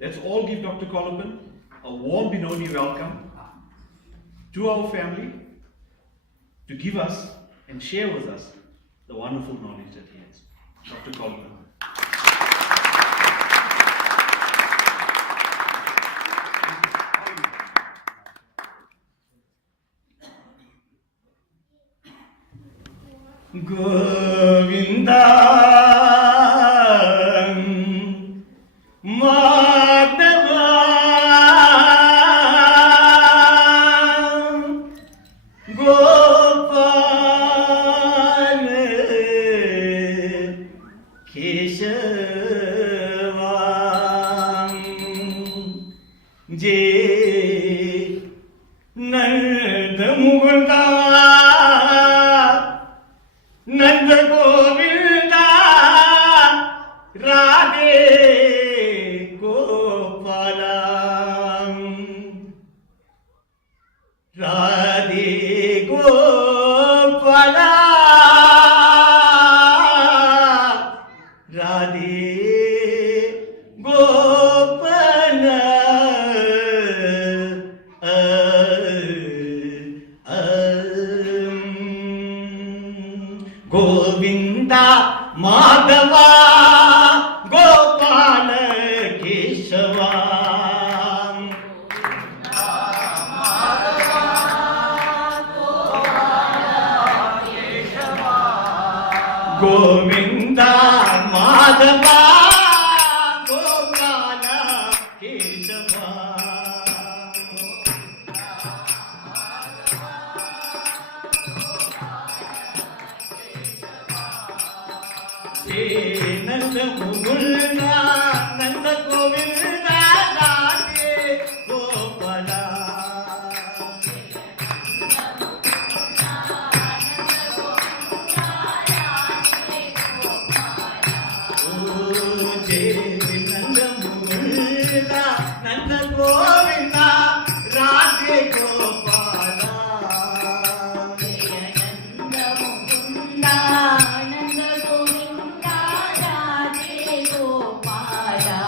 Let's all give Dr. Kolapan a warm Benoni welcome to our family to give us and share with us the wonderful knowledge that he has. Dr. Kolapan. Govinda Madhava Gopal Keshava Jai Nanda Mukunda Nanda Govinda Radhe Gopala Radhe Gopala Radhe Gopala Govinda Madhava Gopala Keshava Govinda Madhava Gopala Keshava Nanda Mukunda Nanda Govinda Radhe Gopala Nanda Mukunda Nanda Govinda Radhe Gopala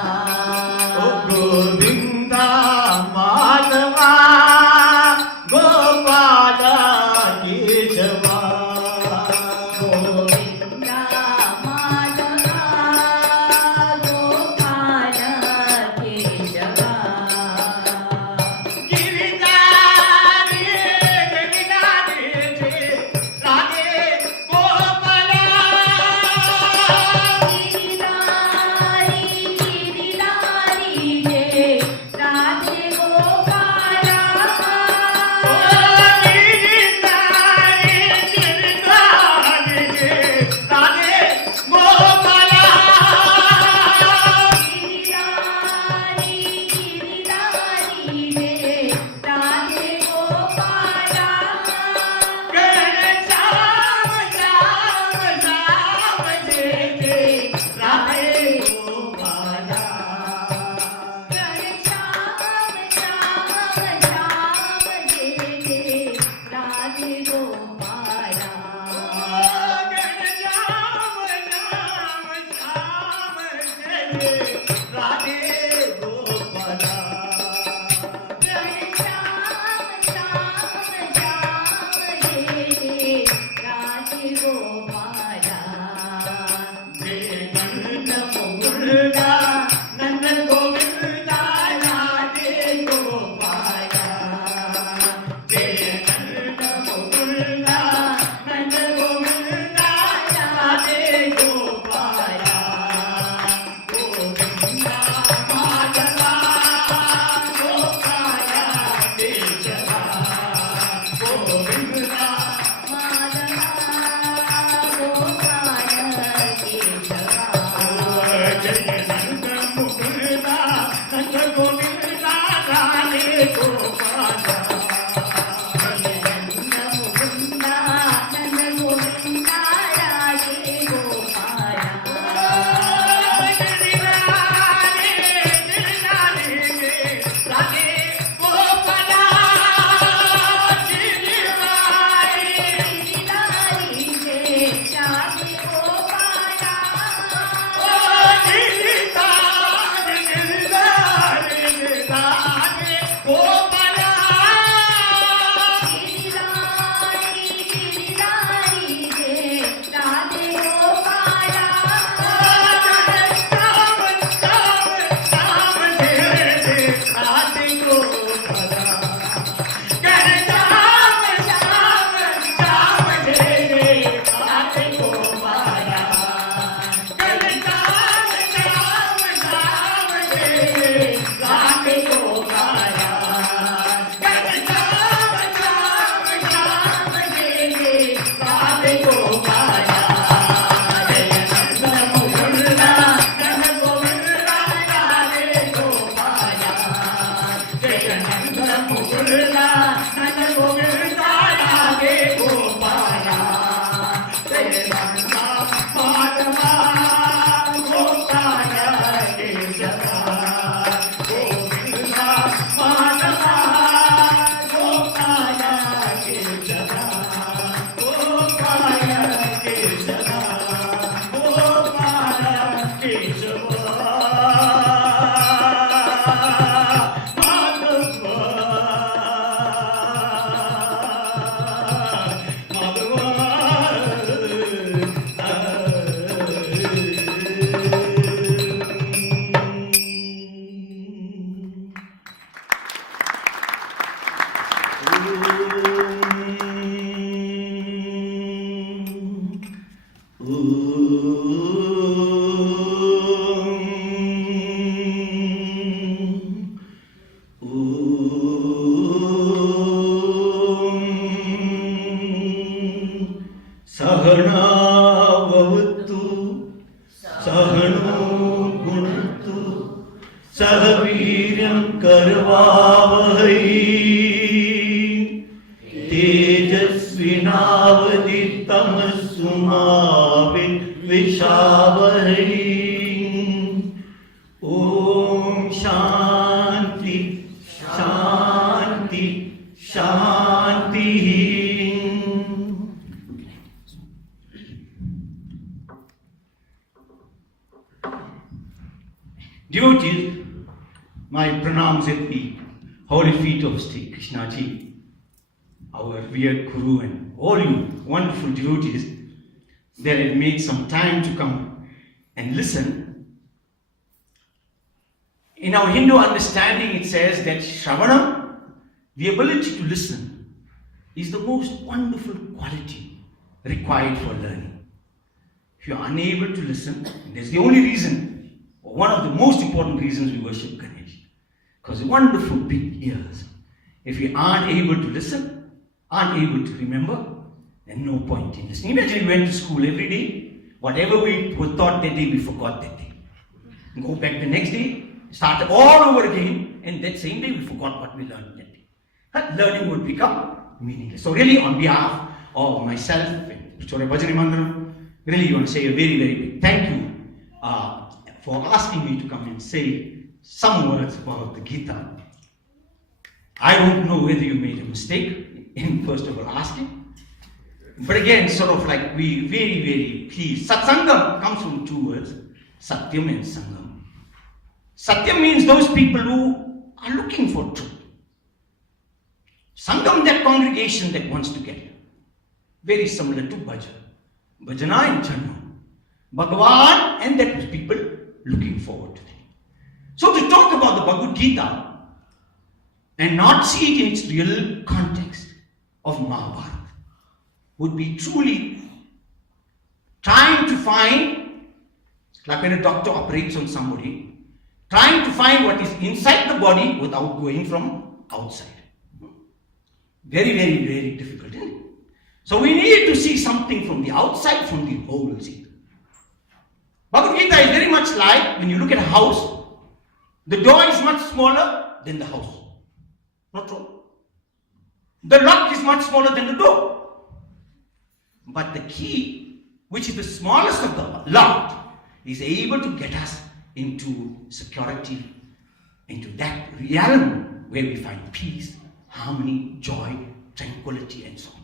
वीर्यं करवावहै तेजस्विनावधीतमस्तु मा विद्विषावहै। ओम शांति शांति शांति। Devotees, my pranams at the holy feet of Sri Krishna Ji, our revered Guru, and all you wonderful devotees that have made some time to come and listen. In our Hindu understanding, it says that Shravanam, the ability to listen, is the most wonderful quality required for learning. If you are unable to listen, that's the only reason, or one of the most important reasons we worship Ganesh. Because wonderful big ears. If you aren't able to listen, aren't able to remember, then no point in listening. Imagine we went to school every day, whatever we were taught that day, we forgot that day. Go back the next day, start all over again, and that same day we forgot what we learned that day. That learning would become meaningless. So really, on behalf of myself and Victoria Bhajani Mandir, really want to say a very, very big thank you for asking me to come and say some words about the Gita. I don't know whether you made a mistake in first of all asking, but again, sort of like we very, very pleased. Satsangam comes from two words, Satyam and Sangam. Satyam means those people who are looking for truth. Sangam, that congregation that wants to get it. Very similar to Bhajan. Bhajana and Janma. Bhagavan, and that was people looking forward to it. So to talk about the Bhagavad Gita and not see it in its real context of Mahabharata would be truly trying to find, like when a doctor operates on somebody, trying to find what is inside the body without going from outside. Very, very, very difficult, isn't it? So we need to see something from the outside, from the whole scene. Bhagavad Gita is very much like when you look at a house, the door is much smaller than the house. Not true? The lock is much smaller than the door. But the key, which is the smallest of the lock, is able to get us into security, into that realm where we find peace, harmony, joy, tranquility, and so on.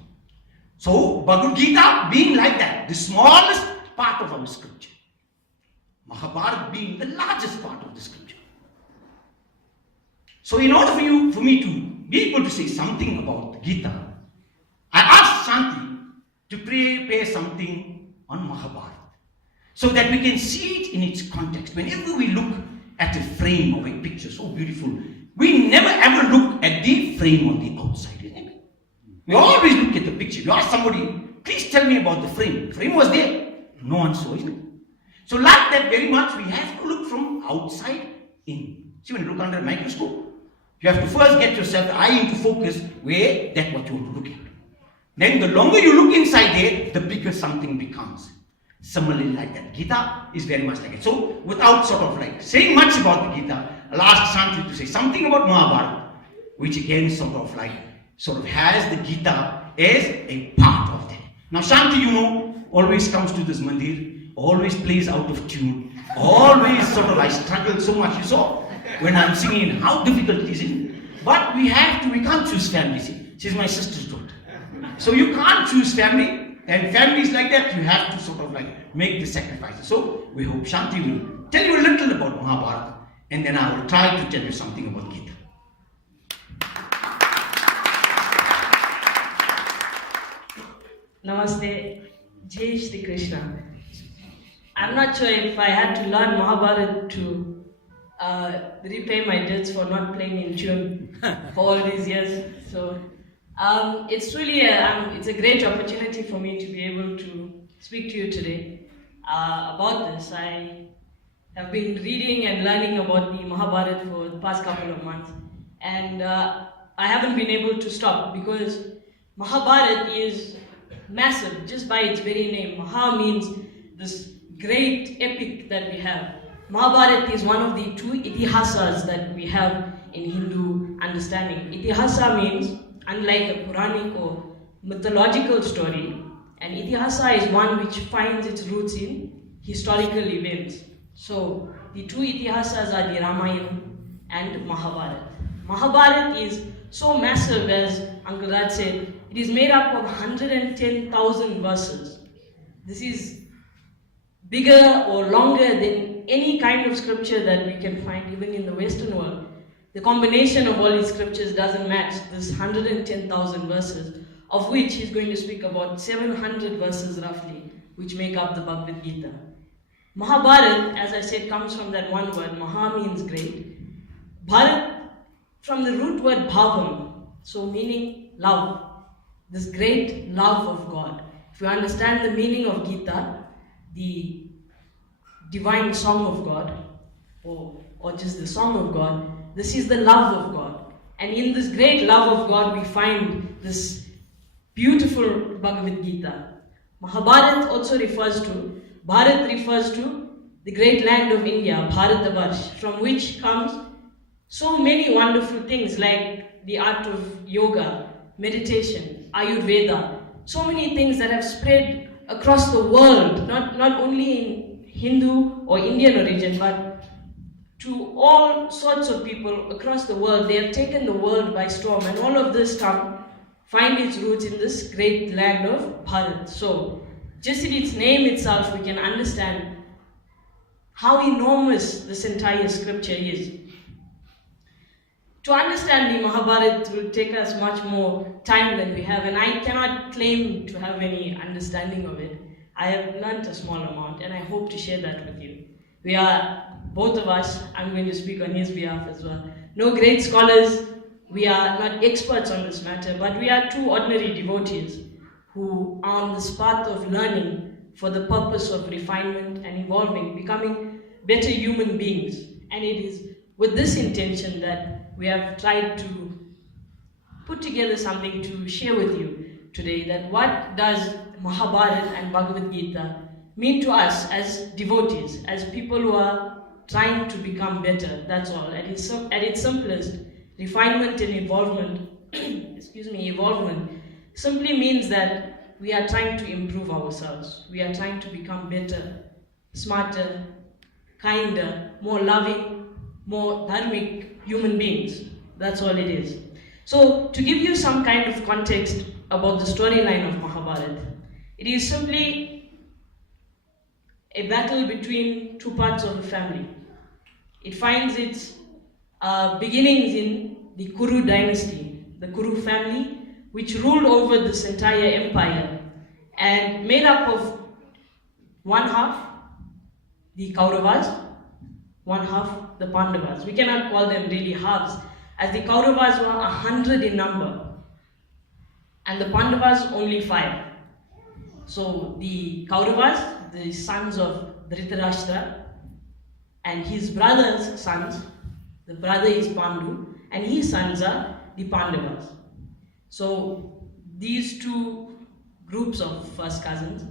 So, Bhagavad Gita being like that, the smallest part of our scripture. Mahabharata being the largest part of the scripture. So, in order for me to be able to say something about the Gita, I asked Shanti to prepare something on Mahabharata, so that we can see it in its context. Whenever we look at a frame of a picture so beautiful, we never ever look at the frame on the outside, isn't it? We always look at the picture. You ask somebody, please tell me about the frame. The frame was there. No one saw, isn't it? So like that very much, we have to look from outside in. See, when you look under a microscope, you have to first get yourself eye into focus where that's what you want to look at. Then the longer you look inside there, the bigger something becomes. Similarly like that. Gita is very much like it. So without sort of like saying much about the Gita, I'll ask Shanti to say something about Mahabharata, which again sort of has the Gita as a part of that. Now Shanti, you know, always comes to this mandir, always plays out of tune, always sort of I struggle so much. You saw when I'm singing how difficult it is. But we can't choose family. See, she's my sister's daughter. So you can't choose family. And families like that, you have to sort of like make the sacrifices. So we hope Shanti will tell you a little about Mahabharata, and then I will try to tell you something about Gita. Namaste, Jai Shri Krishna. I'm not sure if I had to learn Mahabharata to repay my debts for not playing in tune for all these years. So it's really it's a great opportunity for me to be able to speak to you today about this. I have been reading and learning about the Mahabharata for the past couple of months, and I haven't been able to stop because Mahabharata is massive just by its very name. Maha means this great epic that we have. Mahabharata is one of the two itihasas that we have in Hindu understanding. Itihasa means, unlike a Puranic or mythological story, an itihasa is one which finds its roots in historical events. So, the two itihasas are the Ramayana and Mahabharata. Mahabharata is so massive, as Uncle Raj said, it is made up of 110,000 verses. This is bigger or longer than any kind of scripture that we can find even in the Western world. The combination of all these scriptures doesn't match this 110,000 verses, of which he's going to speak about 700 verses roughly, which make up the Bhagavad Gita. Mahabharata, as I said, comes from that one word. Maha means great. Bharat, from the root word bhavam, so meaning love. This great love of God. If you understand the meaning of Gita, the divine song of God, or just the song of God, this is the love of God. And in this great love of God, we find this beautiful Bhagavad Gita. Mahabharata also refers to, Bharat refers to the great land of India, Bharatavarsha, from which comes so many wonderful things like the art of yoga, meditation, Ayurveda, so many things that have spread across the world, not only in Hindu or Indian origin, but to all sorts of people across the world. They have taken the world by storm, and all of this find its roots in this great land of Bharat. So, just in its name itself, we can understand how enormous this entire scripture is. To understand the Mahabharata will take us much more time than we have, and I cannot claim to have any understanding of it. I have learnt a small amount, and I hope to share that with you. We are, both of us, I'm going to speak on his behalf as well, no great scholars, we are not experts on this matter, but we are two ordinary devotees who are on this path of learning for the purpose of refinement and evolving, becoming better human beings. And it is with this intention that we have tried to put together something to share with you today, that what does Mahabharata and Bhagavad Gita mean to us as devotees, as people who are trying to become better, that's all. At its simplest, refinement and evolvement, evolvement simply means that we are trying to improve ourselves. We are trying to become better, smarter, kinder, more loving, more dharmic human beings. That's all it is. So, to give you some kind of context about the storyline of Mahabharata, it is simply a battle between two parts of a family. It finds its beginnings in the Kuru dynasty, the Kuru family, which ruled over this entire empire and made up of one half the Kauravas, one half the Pandavas. We cannot call them really halves, as the Kauravas were 100 in number and the Pandavas only 5. So the Kauravas, the sons of Dhritarashtra, and his brother's sons, the brother is Pandu, and his sons are the Pandavas. So these two groups of first cousins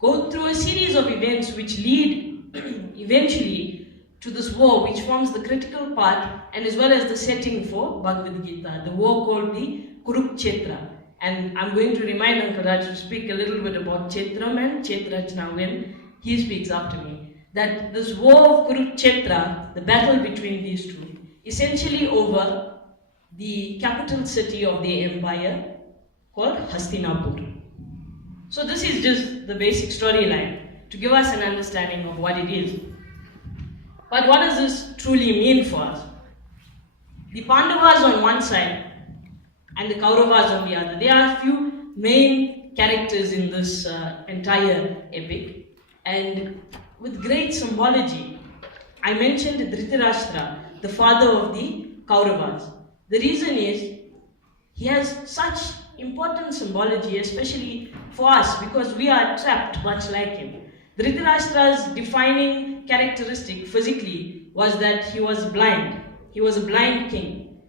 go through a series of events which lead eventually to this war, which forms the critical part and as well as the setting for Bhagavad Gita, the war called the Kurukshetra. And I'm going to remind Uncle Raj to speak a little bit about Kshetram and Kshetrajna when he speaks after me. That this war of Kurukshetra, the battle between these two, essentially over the capital city of the empire called Hastinapur. So this is just the basic storyline to give us an understanding of what it is. But what does this truly mean for us? The Pandavas on one side and the Kauravas on the other. There are a few main characters in this entire epic, and with great symbology. I mentioned Dhritarashtra, the father of the Kauravas. The reason is he has such important symbology, especially for us, because we are trapped much like him. Dhritarashtra's defining characteristic physically was that he was blind. He was a blind king.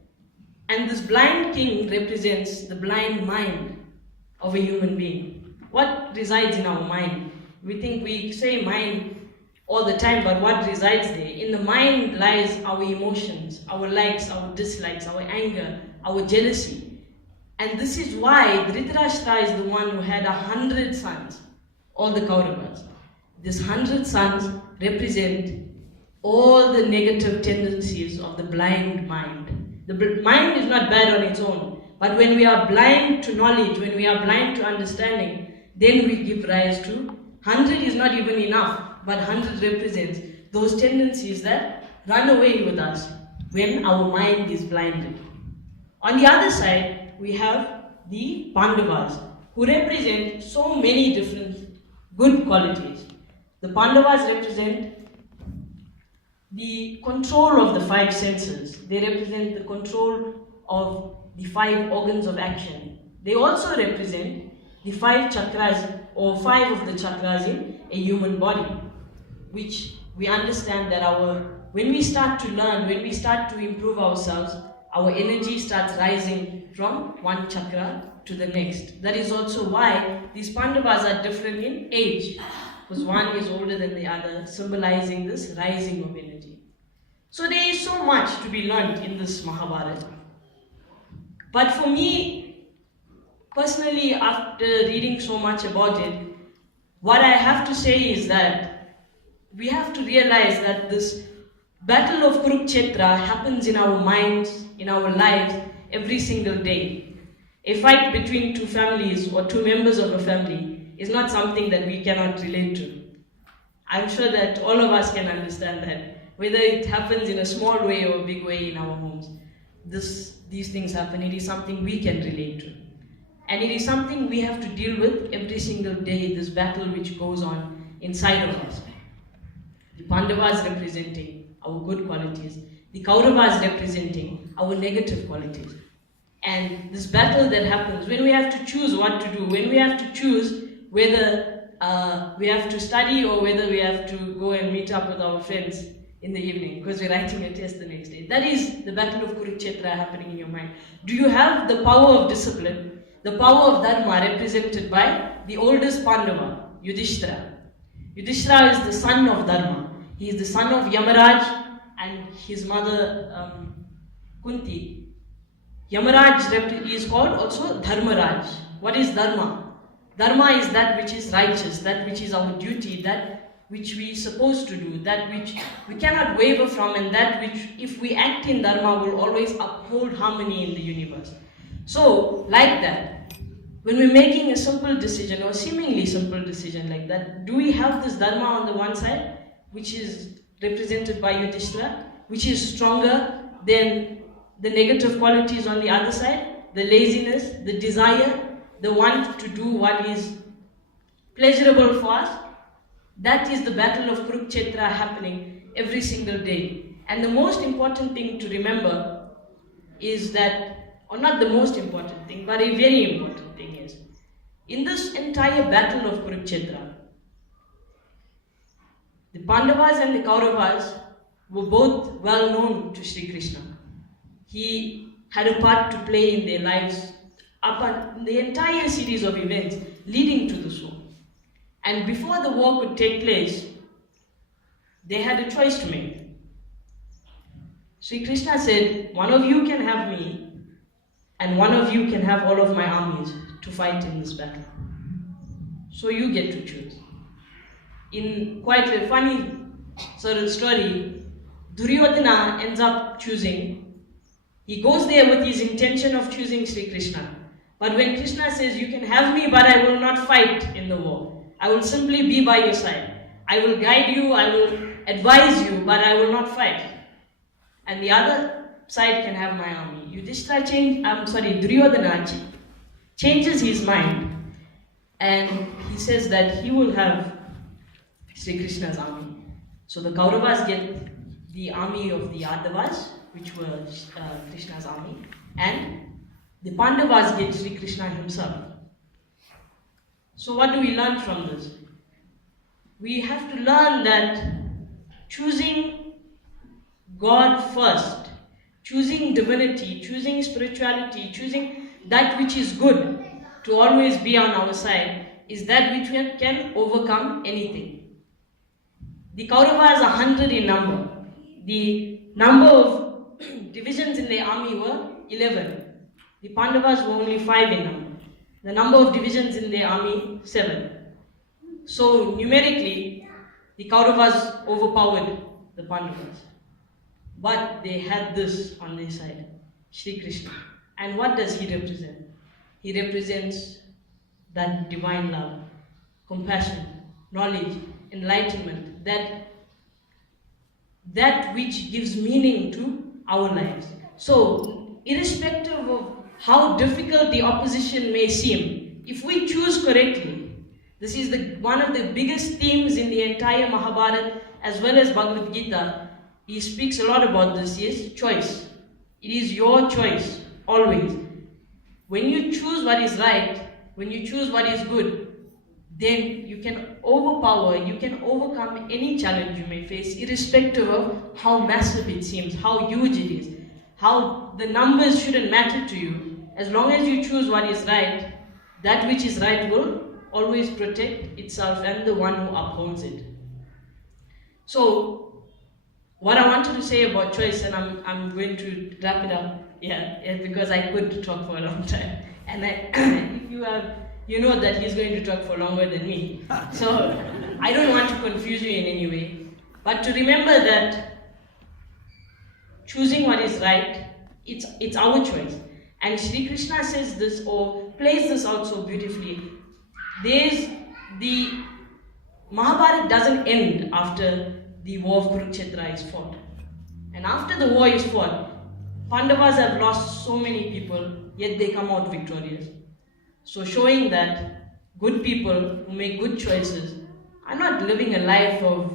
And this blind king represents the blind mind of a human being. What resides in our mind? We say mind, all the time, but what resides there. In the mind lies our emotions, our likes, our dislikes, our anger, our jealousy. And this is why Dhritarashtra is the one who had 100 sons, all the Kauravas. These 100 sons represent all the negative tendencies of the blind mind. The mind is not bad on its own, but when we are blind to knowledge, when we are blind to understanding, then we give rise to 100 is not even enough, but 100 represents those tendencies that run away with us when our mind is blinded. On the other side, we have the Pandavas, who represent so many different good qualities. The Pandavas represent the control of the 5 senses. They represent the control of the 5 organs of action. They also represent the 5 chakras, or 5 of the chakras in a human body, which we understand that when we start to learn, when we start to improve ourselves, our energy starts rising from one chakra to the next. That is also why these Pandavas are different in age, because one is older than the other, symbolizing this rising of energy. So there is so much to be learned in this Mahabharata. But for me, personally, after reading so much about it, what I have to say is that we have to realize that this battle of Kurukshetra happens in our minds, in our lives, every single day. A fight between 2 families or 2 members of a family is not something that we cannot relate to. I'm sure that all of us can understand that, whether it happens in a small way or a big way in our homes. These things happen. It is something we can relate to. And it is something we have to deal with every single day, this battle which goes on inside of us. The Pandavas representing our good qualities, the Kauravas representing our negative qualities. And this battle that happens when we have to choose what to do, when we have to choose whether we have to study or whether we have to go and meet up with our friends in the evening because we're writing a test the next day. That is the battle of Kurukshetra happening in your mind. Do you have the power of discipline, the power of Dharma represented by the oldest Pandava, Yudhishthira? Yudhishthira is the son of Dharma. He is the son of Yamaraj and his mother Kunti. Yamaraj is called also Dharmaraj. What is Dharma? Dharma is that which is righteous, that which is our duty, that which we are supposed to do, that which we cannot waver from, and that which, if we act in Dharma, will always uphold harmony in the universe. So, like that, when we're making a simple decision or seemingly simple decision like that, do we have this Dharma on the one side, which is represented by Yudhishthira, which is stronger than the negative qualities on the other side, the laziness, the desire, the want to do what is pleasurable for us? That is the battle of Kurukshetra happening every single day. And the most important thing to remember is that, or not the most important thing, but a very important thing is, in this entire battle of Kurukshetra, the Pandavas and the Kauravas were both well known to Sri Krishna. He had a part to play in their lives up on the entire series of events leading to this war. And before the war could take place, they had a choice to make. Sri Krishna said, one of you can have me, and one of you can have all of my armies to fight in this battle. So you get to choose. In quite a funny sort of story, Duryodhana ends up choosing. He goes there with his intention of choosing Sri Krishna. But when Krishna says, you can have me, but I will not fight in the war. I will simply be by your side. I will guide you, I will advise you, but I will not fight. And the other side can have my army. Duryodhana changes his mind, and he says that he will have Sri Krishna's army. So the Kauravas get the army of the Yadavas, which was Krishna's army, and the Pandavas get Sri Krishna himself. So what do we learn from this? We have to learn that choosing God first, choosing divinity, choosing spirituality, choosing that which is good to always be on our side is that which can overcome anything. The Kauravas are 100 in number. The number of divisions in their army were 11. The Pandavas were only 5 in number. The number of divisions in their army, 7. So numerically, the Kauravas overpowered the Pandavas. But they had this on their side, Sri Krishna. And what does he represent? He represents that divine love, compassion, knowledge, enlightenment, that which gives meaning to our lives. So, irrespective of how difficult the opposition may seem, if we choose correctly, this is one of the biggest themes in the entire Mahabharata as well as Bhagavad Gita. He speaks a lot about this, is choice. It is your choice, always. When you choose what is right, when you choose what is good, then you can you can overcome any challenge you may face, irrespective of how massive it seems, how huge it is, how the numbers shouldn't matter to you. As long as you choose what is right, that which is right will always protect itself and the one who upholds it. So, what I wanted to say about choice, and I'm going to wrap it up, because I could talk for a long time, and if you know that he's going to talk for longer than me. So I don't want to confuse you in any way, but to remember that choosing what is right, it's our choice. And Sri Krishna says this, or plays this out so beautifully. The Mahabharata doesn't end after the war of Kurukshetra is fought. And after the war is fought, Pandavas have lost so many people, yet they come out victorious. So showing that good people who make good choices are not living a life of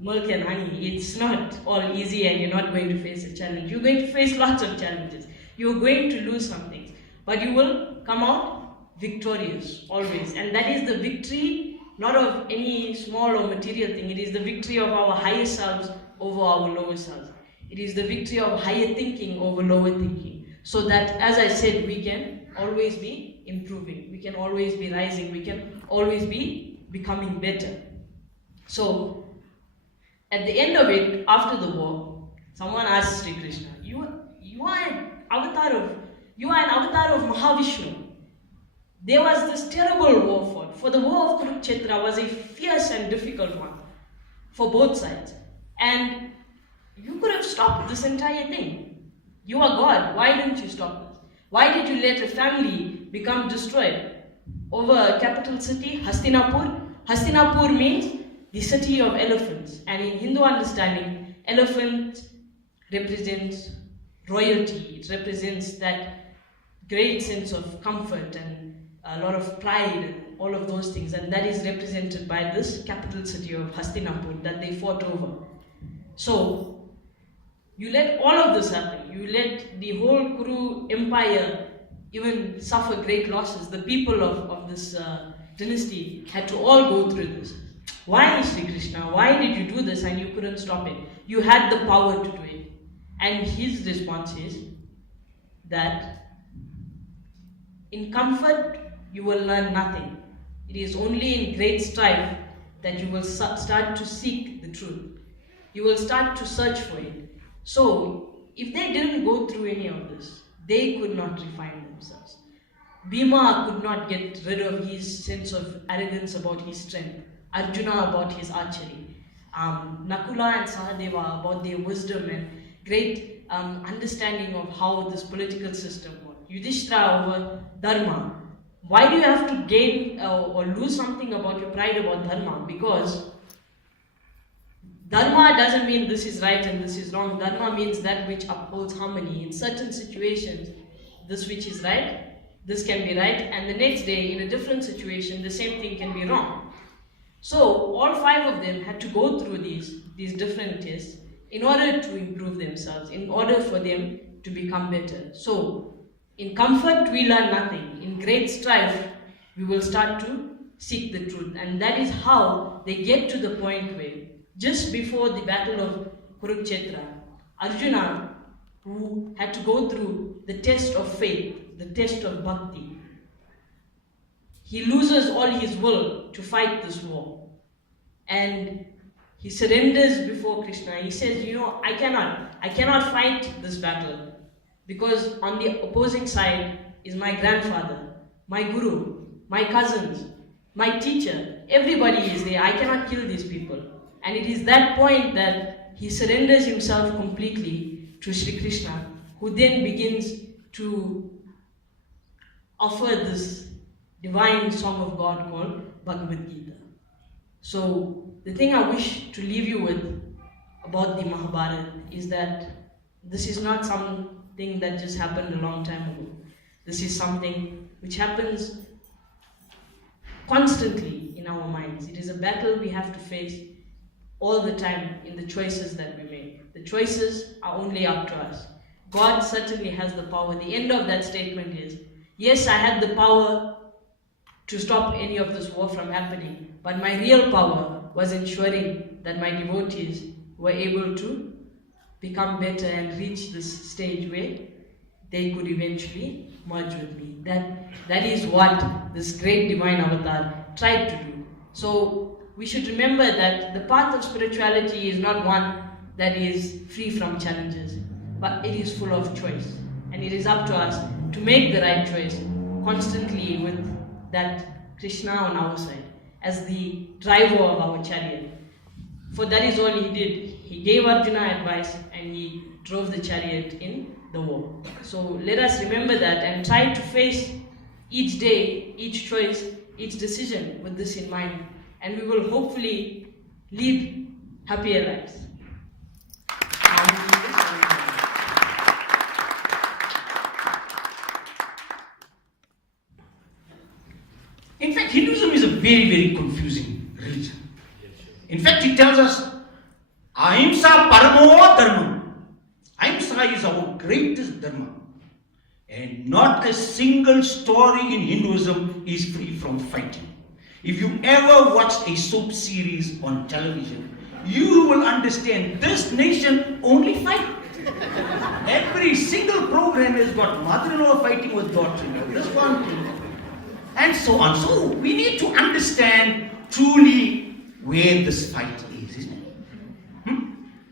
milk and honey. It's not all easy and you're not going to face a challenge. You're going to face lots of challenges. You're going to lose some things. But you will come out victorious, always. And that is the victory, not of any small or material thing. It is the victory of our higher selves over our lower selves. It is the victory of higher thinking over lower thinking. So that, as I said, we can always be improving. We can always be rising. We can always be becoming better. So, at the end of it, after the war, someone asked Sri Krishna, you are an avatar of Mahavishnu. There was this terrible war fought. For the war of Kurukshetra was a fierce and difficult one for both sides. And you could have stopped this entire thing. You are God. Why didn't you stop this? Why did you let a family become destroyed over a capital city, Hastinapur? Hastinapur means the city of elephants. And in Hindu understanding, elephant represents royalty. It represents that great sense of comfort and a lot of pride and all of those things. And that is represented by this capital city of Hastinapur that they fought over. So, you let all of this happen. You let the whole Kuru empire even suffer great losses. The people of this dynasty had to all go through this. Why, Sri Krishna? Why did you do this and you couldn't stop it? You had the power to do it. And his response is that in comfort you will learn nothing. It is only in great strife that you will start to seek the truth. You will start to search for it. So, if they didn't go through any of this, they could not refine themselves. Bhima could not get rid of his sense of arrogance about his strength. Arjuna about his archery. Nakula and Sahadeva about their wisdom and great understanding of how this political system works. Yudhishthira over Dharma. Why do you have to gain or lose something about your pride about Dharma? Because Dharma doesn't mean this is right and this is wrong. Dharma means that which upholds harmony. In certain situations, this which is right, this can be right, and the next day, in a different situation, the same thing can be wrong. So, all 5 of them had to go through these different tests in order to improve themselves, in order for them to become better. So, in comfort, we learn nothing. In great strife, we will start to seek the truth. And that is how they get to the point where, just before the battle of Kurukshetra, Arjuna, who had to go through the test of faith, the test of bhakti, he loses all his will to fight this war. And he surrenders before Krishna. He says, I cannot fight this battle because on the opposing side is my grandfather, my guru, my cousins, my teacher. Everybody is there. I cannot kill these people. And it is that point that he surrenders himself completely to Sri Krishna, who then begins to offer this divine song of God called Bhagavad Gita. So the thing I wish to leave you with about the Mahabharata is that this is not something that just happened a long time ago. This is something which happens constantly in our minds. It is a battle we have to face all the time in the choices that we make. The choices are only up to us. God certainly has the power. The end of that statement is, yes, I had the power to stop any of this war from happening, but my real power was ensuring that my devotees were able to become better and reach this stage where they could eventually merge with me. That is what this great divine avatar tried to do. So we should remember that the path of spirituality is not one that is free from challenges, but it is full of choice. And it is up to us to make the right choice constantly with that Krishna on our side as the driver of our chariot. For that is all he did. He gave Arjuna advice and he drove the chariot in the war. So let us remember that and try to face each day, each choice, each decision with this in mind. And we will hopefully lead happier lives. In fact, Hinduism is a very, very confusing religion. In fact, it tells us, Ahimsa Paramo Dharma. Ahimsa is our greatest dharma. And not a single story in Hinduism is free from fighting. If you ever watched a soap series on television, you will understand this nation only fights. Every single program has got mother-in-law fighting with daughter-in-law, this one thing, and so on. So we need to understand truly where this fight is, isn't it?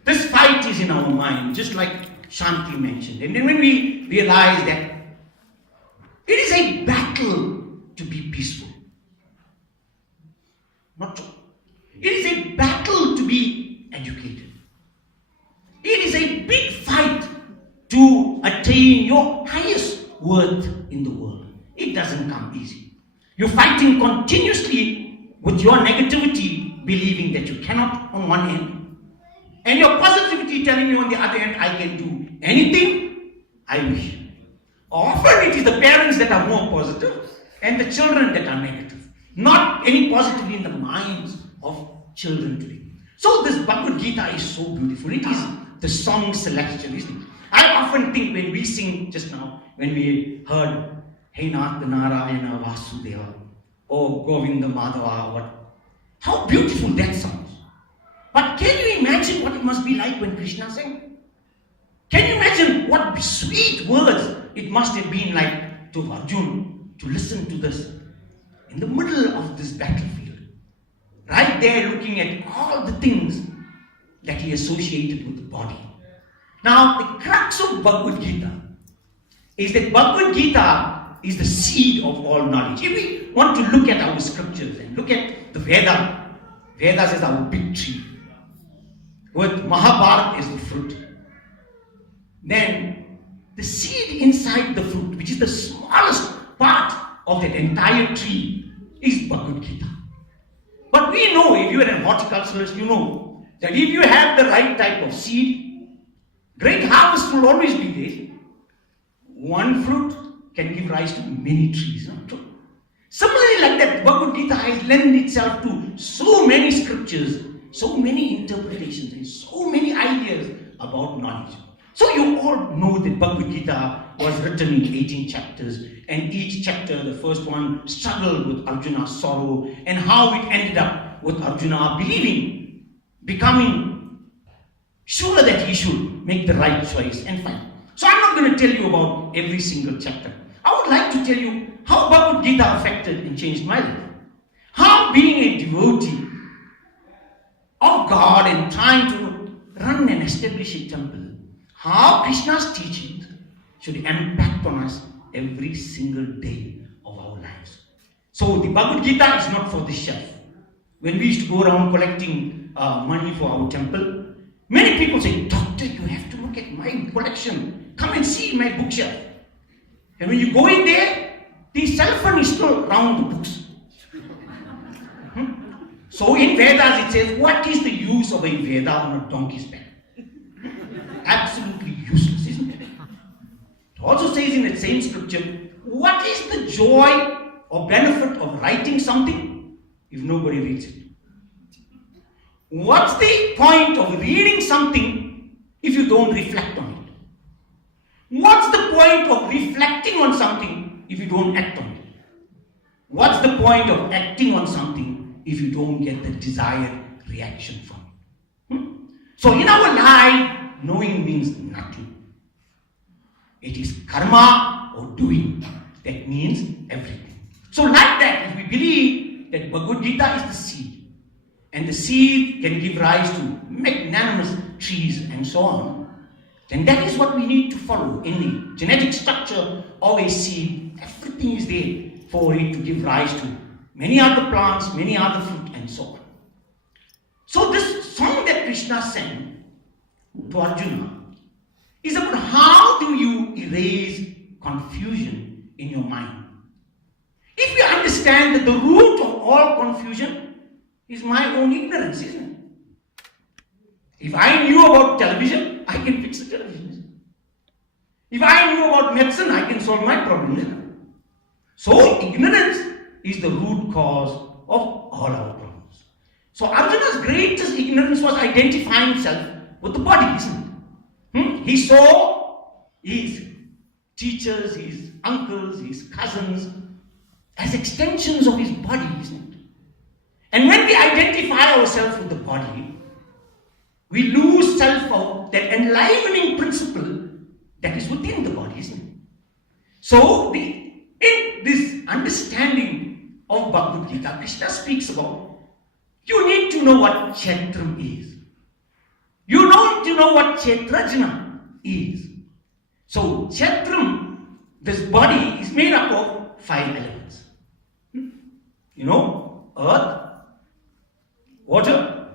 This fight is in our mind, just like Shanti mentioned. And then when we realize that it is a battle to be peaceful, not true. It is a battle to be educated. It is a big fight to attain your highest worth in the world. It doesn't come easy. You're fighting continuously with your negativity, believing that you cannot on one hand, and your positivity telling you on the other hand, I can do anything I wish. Often it is the parents that are more positive and the children that are negative. Not any positivity in the minds of children today. So this Bhagavad Gita is so beautiful. It is the song selection, isn't it? I often think when we sing just now, when we heard Hey Nath Narayana Vasudeva, oh Govinda Madhava, how beautiful that sounds. But can you imagine what it must be like when Krishna sang? Can you imagine what sweet words it must have been like to Arjuna to listen to this in the middle of this battlefield? Right there looking at all the things that he associated with the body. Now the crux of Bhagavad Gita is that Bhagavad Gita is the seed of all knowledge. If we want to look at our scriptures and look at the Vedas is our big tree, with Mahabharata as the fruit, then the seed inside the fruit, which is the smallest part of that entire tree, is Bhagavad Gita. But we know, if you are a horticulturalist, you know that if you have the right type of seed, great harvest will always be there. One fruit can give rise to many trees, not true? Similarly, like that, Bhagavad Gita has lent itself to so many scriptures, so many interpretations, and so many ideas about knowledge. So you all know that Bhagavad Gita was written in 18 chapters, and each chapter, the first one, struggled with Arjuna's sorrow and how it ended up with Arjuna believing, becoming sure that he should make the right choice and fight. So I'm not going to tell you about every single chapter. I would like to tell you how Bhagavad Gita affected and changed my life. How being a devotee of of God and trying to run and establish a temple, how Krishna's teachings should impact on us every single day of our lives. So the Bhagavad Gita is not for the shelf. When we used to go around collecting money for our temple, many people say, "Doctor, you have to look at my collection. Come and see my bookshelf." And when you go in there, the cell phone is still around the books. So in Vedas it says, what is the use of a Veda on a donkey's back? Absolutely useless, isn't it? It also says in that same scripture, what is the joy or benefit of writing something if nobody reads it? What's the point of reading something if you don't reflect on it? What's the point of reflecting on something if you don't act on it? What's the point of acting on something if you don't get the desired reaction from it? So in our life, knowing means nothing. It is karma or doing that means everything. So like that, if we believe that Bhagavad Gita is the seed, and the seed can give rise to magnanimous trees and so on, then that is what we need to follow. In the genetic structure of a seed, everything is there for it to give rise to many other plants, many other fruit, and so on. So this song that Krishna sang to Arjuna is about how do you erase confusion in your mind. If you understand that the root of all confusion is my own ignorance, isn't it? If I knew about television, I can fix the television. If I knew about medicine, I can solve my problem, isn't it? So ignorance is the root cause of all our problems. So Arjuna's greatest ignorance was identifying himself with the body, isn't it? He saw his teachers, his uncles, his cousins as extensions of his body, isn't it? And when we identify ourselves with the body, we lose self-out, that enlivening principle that is within the body, isn't it? So in this understanding of Bhagavad Gita, Krishna speaks about, you need to know what Kshetram is. You need to know what Kshetrajna is. So Kshetram, this body, is made up of 5 elements. You know, earth, water,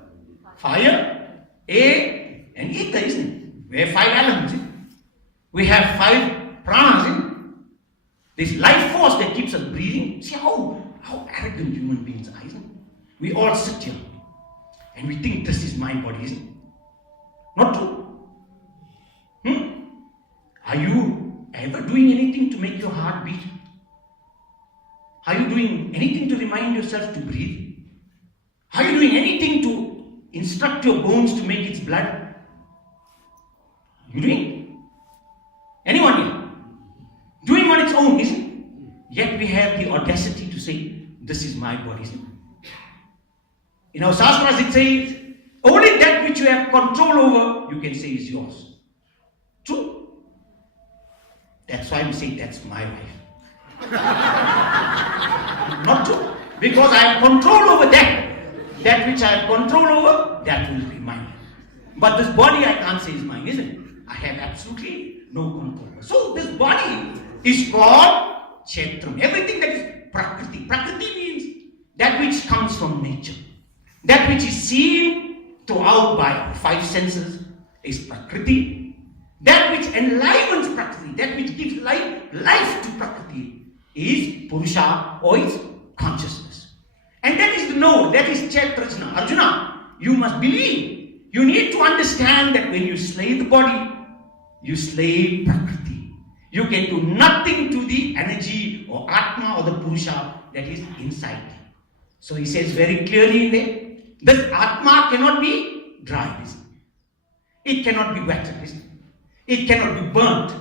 fire, air, and ether, isn't it? We have 5 elements. We have 5 pranas, isn't it? This life force that keeps us breathing. See how arrogant human beings are, isn't it? We all sit here and we think this is my body, isn't it? Not true. Are you ever doing anything to make your heart beat? Are you doing anything to remind yourself to breathe? Are you doing anything to instruct your bones to make its blood? Are you doing? Anyone here? Doing on its own, isn't it? Yet we have the audacity to say, this is my body, isn't it? In our Shastras it says, only that which you have control over, you can say is yours. True. That's why we say, that's my wife. Not true. Because I have control over that. That which I have control over, that will be mine. But this body I can't say is mine, isn't it? I have absolutely no control. So this body is called Kshetram. Everything that is Prakriti. Prakriti means that which comes from nature. That which is seen throughout by our 5 senses is Prakriti. That which enlivens Prakriti, that which gives life to Prakriti is Purusha or is consciousness. And that is the know, that is Kshetrajna. Arjuna, you must believe. You need to understand that when you slay the body, you slay Prakriti. You can do nothing to the energy or Atma or the Purusha that is inside. So he says very clearly in there, this Atma cannot be dry, isn't it? It cannot be wetted, isn't it? It cannot be burnt.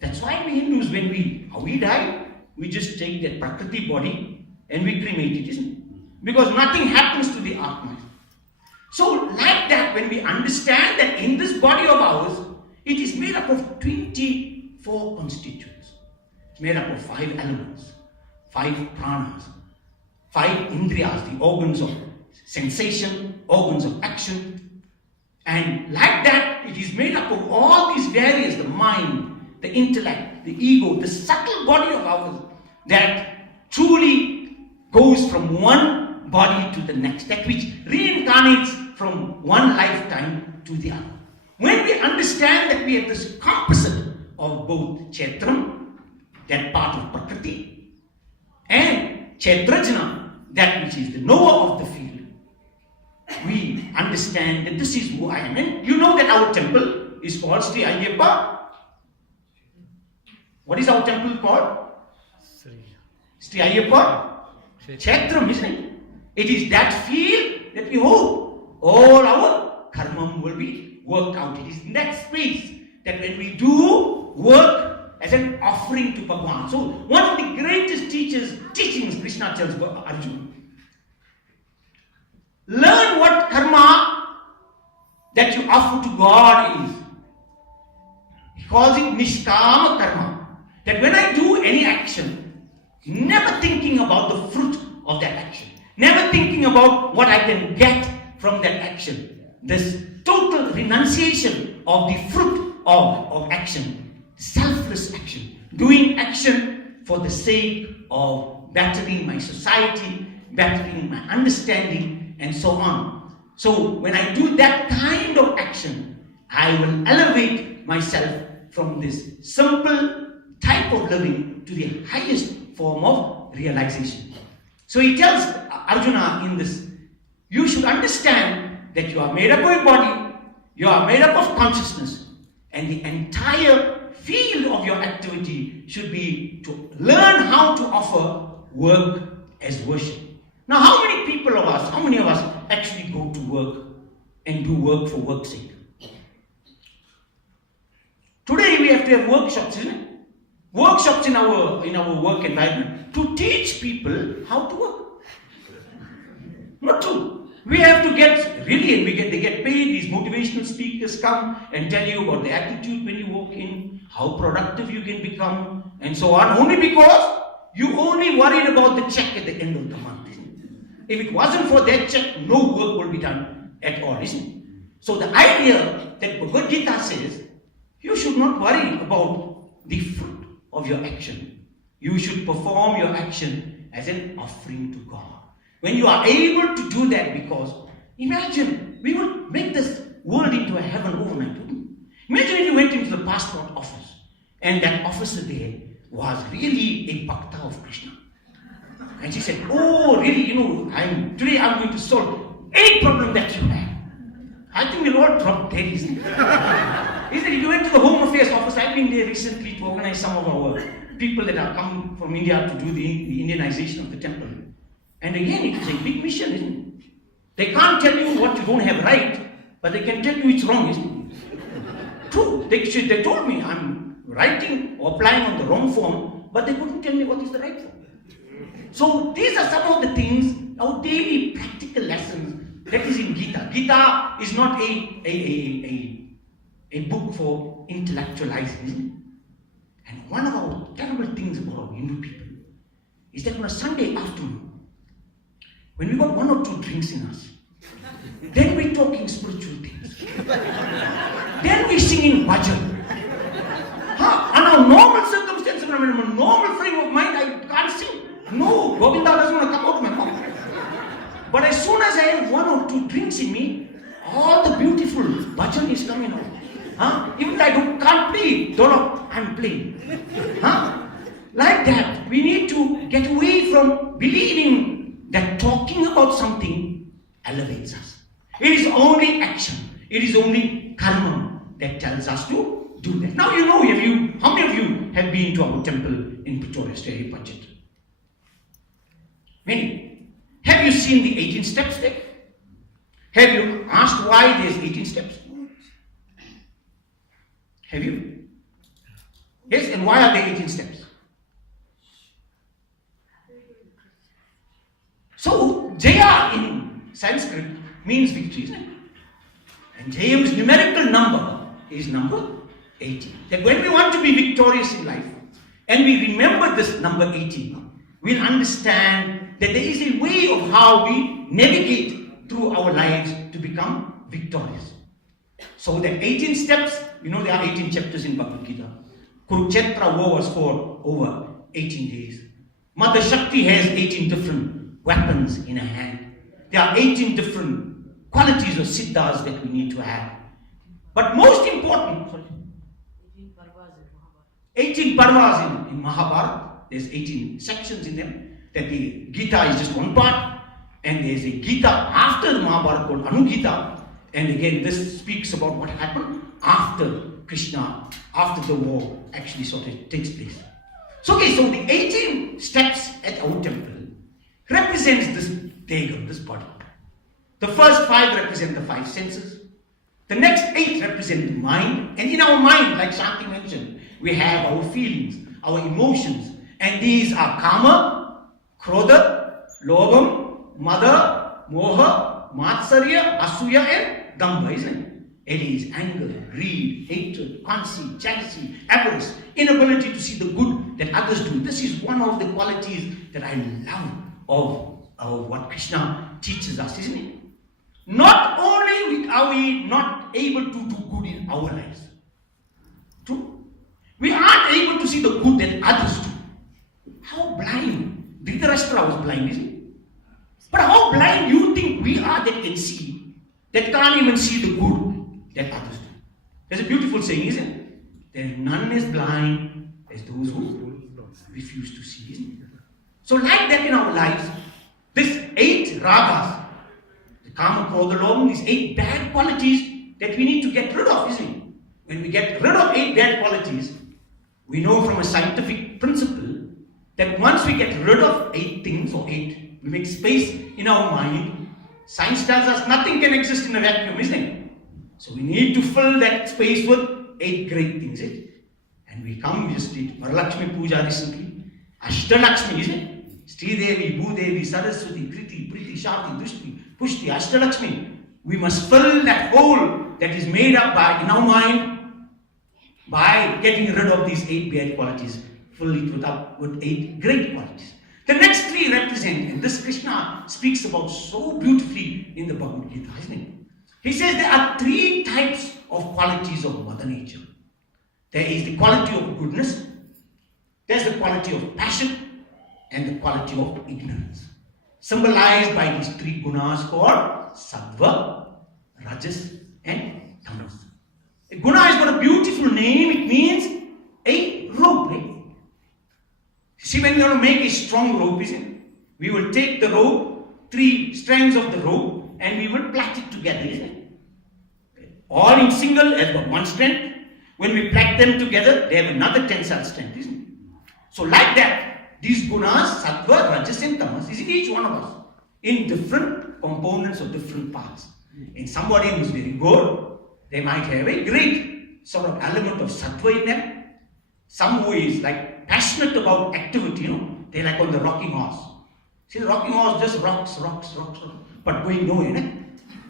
That's why we Hindus, when we die, we just take that Prakriti body and we cremate it, isn't it? Because nothing happens to the Atma. So like that, when we understand that in this body of ours, it is made up of 24 constituents. It's made up of 5 elements, 5 pranas, 5 indriyas, the organs of sensation, organs of action. And like that, it is made up of all these various, the mind, the intellect, the ego, the subtle body of ours that truly goes from one body to the next, that which reincarnates from one lifetime to the other. When we understand that we have this composite of both Kshetram, that part of Prakriti, and Kshetrajna, that which is the knower of the field, we understand that this is who I am. And you know that our temple is called Shree Ayyappa. What is our temple called? Shree Ayyappa Kshetram, isn't it? It is that field that we hope all our karma will be worked out. It is in that space that when we do work as an offering to Bhagavan. So one of the greatest teachings Krishna tells Arjuna. Learn what karma that you offer to God is. He calls it Nishkama karma. That when I do any action, never thinking about the fruit of that action, never thinking about what I can get from that action. This total renunciation of the fruit of action, selfless action, doing action for the sake of bettering my society, bettering my understanding, and so on. So when I do that kind of action, I will elevate myself from this simple type of living to the highest form of realization. So he tells Arjuna in this, you should understand that you are made up of a body, you are made up of consciousness, and the entire field of your activity should be to learn how to offer work as worship. Now, how many of us actually go to work and do work for work's sake? Today we have to have workshops, isn't it? Workshops in our work environment to teach people how to work. Not true. We have to get really, they get paid. These motivational speakers come and tell you about the attitude when you walk in, how productive you can become, and so on. Only because you only worried about the check at the end of the month. If it wasn't for that check, no work will be done at all, isn't it? So the idea that Bhagavad Gita says, you should not worry about the fruit of your action. You should perform your action as an offering to God. When you are able to do that, because imagine, we would make this world into a heaven overnight, wouldn't we? Imagine if you went into the passport office and that officer there was really a bhakta of Krishna. And she said, oh, really, today I'm going to solve any problem that you have. I think we'll all drop dead, isn't it? Isn't it? If you went to the Home Affairs office, I've been there recently to organize some of our people that are coming from India to do the Indianization of the temple. And again, it is a big mission, isn't it? They can't tell you what you don't have right, but they can tell you it's wrong, isn't it? True. They told me I'm writing or applying on the wrong form, but they couldn't tell me what is the right form. So these are some of the things, our daily practical lessons that is in Gita. Gita is not a book for intellectualizing, isn't it? And one of our terrible things about our Hindu people is that on a Sunday afternoon, when we got one or two drinks in us, then we're talking spiritual things. Then we sing in bhajan. Under normal circumstances, when I'm in a normal frame of mind, I can't sing. No, Govinda doesn't want to come out of my mouth. But as soon as I have one or two drinks in me, all the beautiful bhajan is coming out. Even if I can't play, I'm playing. Like that, we need to get away from believing that talking about something elevates us. It is only action. It is only karma that tells us to do that. Now how many of you have been to our temple in Pretoria, State Budget? Many. Have you seen the 18 steps there? Have you asked why there's 18 steps? Have you? Yes, and why are there 18 steps? So, Jaya in Sanskrit means victory, isn't it? And Jayam's numerical number is number 18. That when we want to be victorious in life, and we remember this number 18, we'll understand that there is a way of how we navigate through our lives to become victorious. So the 18 steps, there are 18 chapters in Bhagavad Gita. Kurukshetra war was for over 18 days. Mother Shakti has 18 different weapons in her hand. There are 18 different qualities of siddhas that we need to have. But most important, 18 parvas in Mahabharata. There's 18 sections in them. That the Gita is just one part. And there's a Gita after the Mahabharata called Anugita. And again, this speaks about what happened after Krishna, after the war actually sort of takes place. So the 18 steps at our temple represents this degam, this body. The first 5 represent the 5 senses. The next 8 represent the mind. And in our mind, like Shanti mentioned, we have our feelings, our emotions. And these are kama, krodha, lobham, mada, moha, matsarya, asuya and dambha, isn't it? It is anger, greed, hatred, conceit, jealousy, avarice, inability to see the good that others do. This is one of the qualities that I love of what Krishna teaches us, isn't it? Not only are we not able to do good in our lives, true? We aren't able to see the good that others do. How blind? Dhritarashtra was blind, isn't it? But how blind do you think we are that can see, that can't even see the good that others do? There's a beautiful saying, isn't it? There's none as blind as those who refuse to see, isn't it? So like that in our lives, these 8 ragas, the kama, krodha, lobham, these 8 bad qualities that we need to get rid of, isn't it? When we get rid of 8 bad qualities, we know from a scientific principle that once we get rid of 8 things or 8, we make space in our mind. Science tells us nothing can exist in a vacuum, isn't it? So we need to fill that space with 8 great things, isn't it? And we just did Varalakshmi Puja recently. Ashtalakshmi, isn't it? Sri Devi, Bhudevi, Saraswati, Kriti, Priti, Shakti, Drishti, Pushti, Ashtalakshmi. We must fill that hole that is made up in our mind by getting rid of these 8 bad qualities. Fill it up with 8 great qualities. The next 3 represent, and this Krishna speaks about so beautifully in the Bhagavad Gita, isn't it? He says there are 3 types of qualities of Mother Nature. There is the quality of goodness, there's the quality of passion, and the quality of ignorance. Symbolized by these 3 gunas called sattva, rajas, and tamas. A guna has got a beautiful name. It means a rope, right? See, when you want to make a strong rope, isn't it? We will take the rope, 3 strands of the rope, and we will plait it together, isn't it? All in single has got 1 strand. When we plait them together, they have another tensile strength, isn't it? So like that, these gunas, sattva, rajas and tamas, is in each one of us, in different components of different parts. In somebody who is very good, they might have a great sort of element of sattva in them. Some who is like passionate about activity, they're like on the rocking horse. See, the rocking horse just rocks, but going nowhere,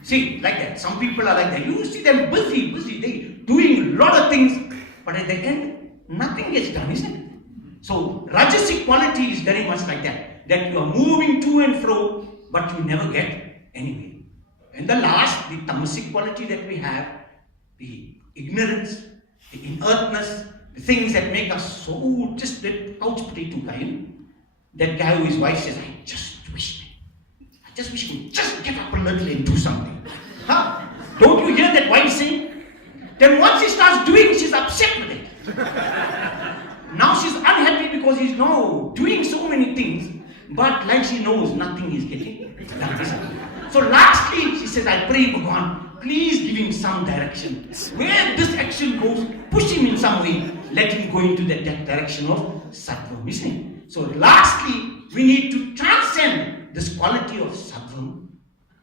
See, like that. Some people are like that. You see them busy, they doing a lot of things, but at the end, nothing gets done, isn't it? So, rajasic quality is very much like that. That you are moving to and fro, but you never get anywhere. And the last, the tamasic quality that we have, the ignorance, the inertness, the things that make us so just that couch potato guy. That guy whose wife says, I just wish we could just get up a little and do something. Huh? Don't you hear that wife saying? Then once he starts doing, she's upset with it. Now she's unhappy because he's now doing so many things, but like she knows, nothing is getting done. So lastly, she says, I pray, Bhagavan, please give him some direction. Where this action goes, push him in some way. Let him go into that direction of sattva, isn't it? So lastly, we need to transcend this quality of sattva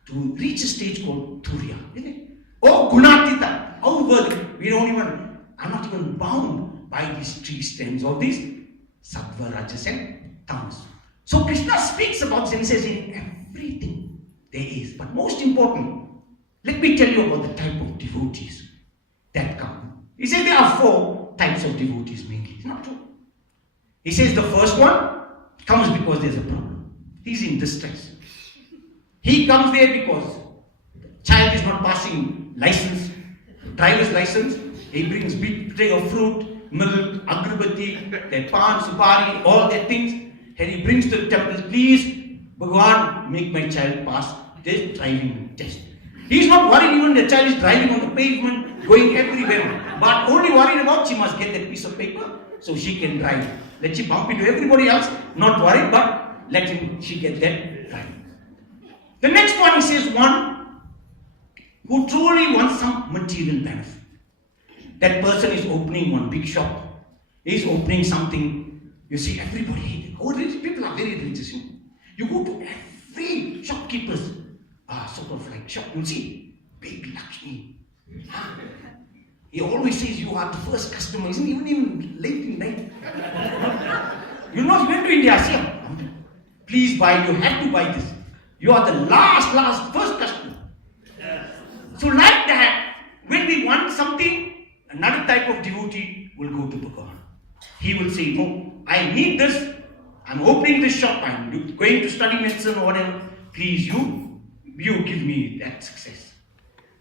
to reach a stage called turiya, isn't it? Oh, gunatita, I'm not even bound by these 3 stems of these sattva, rajas and tamas. So Krishna speaks about this and says in everything there is. But most important, let me tell you about the type of devotees that come. He says there are 4 types of devotees mainly. It's not true. He says the first one comes because there's a problem. He's in distress. He comes there because Child is not passing license, driver's license. He brings big tray of fruit, milk, agrabati, their pan, supari, all their things. And he brings to the temple, please, Bhagwan, make my child pass this driving test. He is not worried even the child is driving on the pavement, going everywhere. But only worried about she must get that piece of paper so she can drive. Let she bump into everybody else, not worried, but let she get that driving. The next one, he says, one who truly wants some material benefit. That person is opening one big shop. He is opening something. You see, everybody, people are very religious. You go to every shopkeeper's sort of like shop, you'll see, big Lakshmi. He always says you are the first customer, isn't even late in night. You know, he went to India, see, please buy, you have to buy this. You are the first customer. So like that, when we want something, another type of devotee will go to Bhagavan. He will say, no, I need this, I'm opening this shop, I'm going to study medicine or whatever, please you give me that success.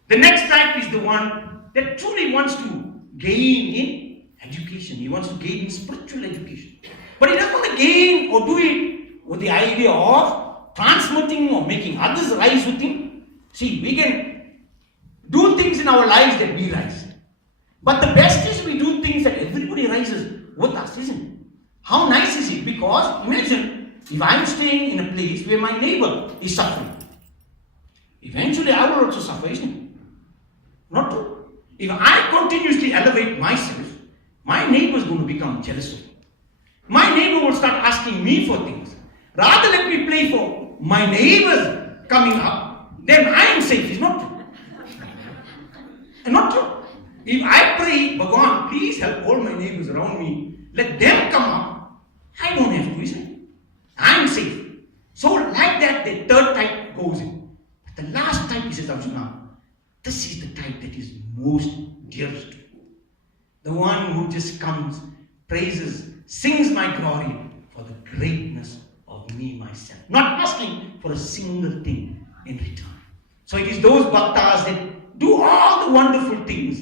The next type is the one that truly wants to gain in education. He wants to gain in spiritual education. But he doesn't want to gain or do it with the idea of transmitting or making others rise with him. See, we can do things in our lives that we rise. But the best is we do things that everybody rises with us, isn't it? How nice is it? Because imagine if I'm staying in a place where my neighbor is suffering. Eventually I will also suffer, isn't it? Not true. If I continuously elevate myself, my neighbor is going to become jealous of me. My neighbor will start asking me for things. Rather let me pray for my neighbors coming up, then I am safe. It's not true. And not true. If I pray, Bhagwan, please help all my neighbors around me, let them come up, I don't have to, isn't it? I am safe. So like that, the third type goes in. But the last type, he says, Arjuna, this is the type that is most dearest to you. The one who just comes, praises, sings my glory for the greatness of me, myself. Not asking for a single thing in return. So it is those bhaktas that do all the wonderful things,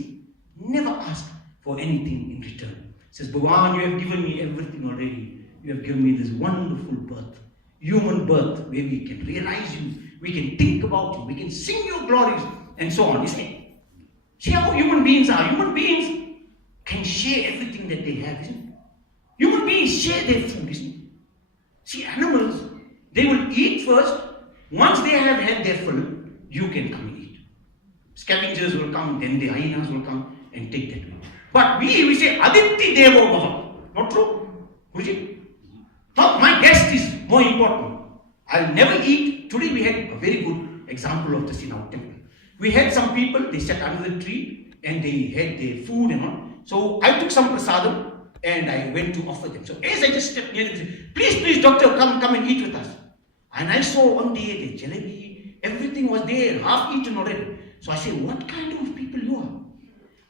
never ask for anything in return. Says, Bhagavan, you have given me everything already. You have given me this wonderful birth, human birth, where we can realize you, we can think about you, we can sing your glories, and so on. You see how human beings are. Human beings can share everything that they have, isn't it? Human beings share their food, isn't it? See, animals, they will eat first. Once they have had their fill, you can come and eat. Scavengers will come, then the hyenas will come and take that one. But we say, Aditi Devo Bhava. Not true? Guruji? No, my guest is more important. I'll never eat. Today we had a very good example of this in our temple. We had some people, they sat under the tree and they had their food and all. So I took some prasadam and I went to offer them. So as I just stepped near them, said, please, doctor, come and eat with us. And I saw one day the jalebi, everything was there, half eaten already. So I said, what kind of people you are?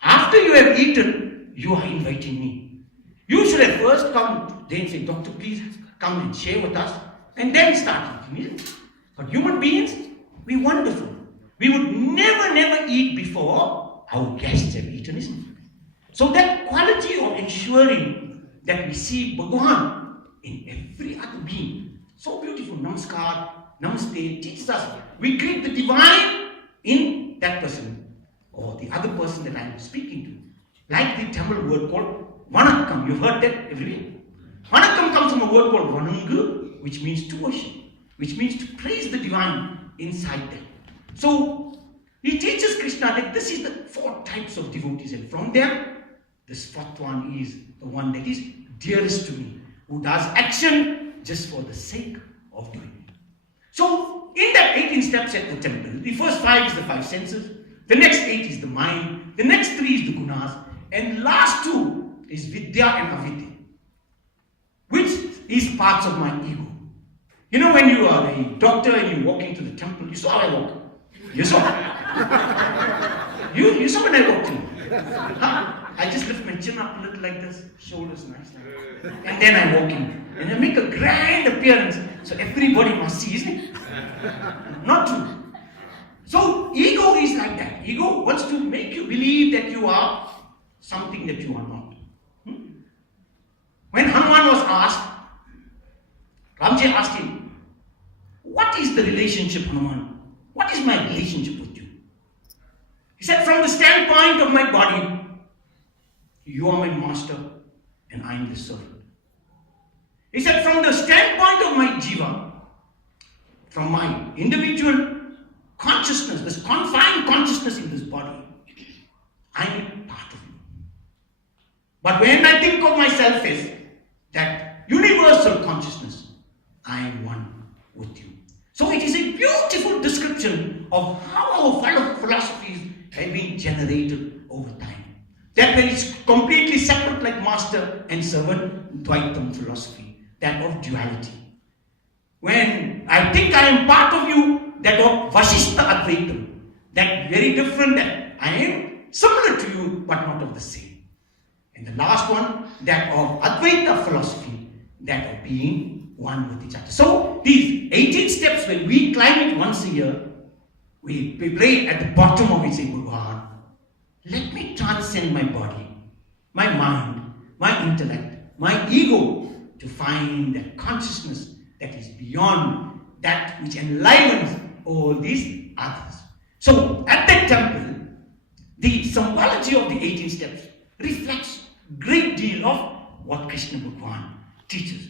After you have eaten, you are inviting me. You should have first come, then say, doctor, please come and share with us, and then start eating, isn't it? But human beings, we're wonderful. We would never eat before our guests have eaten, isn't it? So that quality of ensuring that we see Bhagavan in every other being, so beautiful. Namaskar, Namaste, teaches us. We create the divine in that person or the other person that I am speaking to. Like the Tamil word called Vanakkam. You've heard that everywhere. Vanakkam comes from a word called Vanangu, which means to worship, which means to praise the divine inside them. So he teaches Krishna that this is the 4 types of devotees, and from them, this 4th one is the one that is dearest to me, who does action just for the sake of doing it. So in that 18 steps at the temple, the first 5 is the 5 senses, the next 8 is the mind, the next 3 is the gunas, and last 2 is vidya and avidya, which is parts of my ego. You know, when you are a doctor and you walk into the temple, you saw how I walk. You saw. You saw when I walked in. Huh? I just lift my chin up a little like this, shoulders nice, and then I walk in. And I make a grand appearance, so everybody must see, isn't it? Not true. So ego is like that. Ego wants to make you believe that you are something that you are not. When Hanuman was asked, Ramji asked him, what is the relationship, Hanuman? What is my relationship with you? He said, from the standpoint of my body, you are my master and I am the servant. He said, from the standpoint of my jiva, from my individual consciousness, this confined consciousness in this body, I am part of you. But when I think of myself as that universal consciousness, I am one with you. So it is a beautiful description of how our philosophies have been generated over time. That when it's completely separate like master and servant, Dvaitam philosophy, that of duality. When I think I am part of you, that of Vasishta Advaitam, that very different, that I am similar to you but not of the same. And the last one, that of Advaita philosophy, that of being one with each other. So these 18 steps, when we climb it once a year, we pray at the bottom of it, say, Bhagavan, let me transcend my body, my mind, my intellect, my ego, to find that consciousness that is beyond that which enlivens all these others. So at that temple, the symbology of the 18 steps reflects a great deal of what Krishna Bhagavan teaches.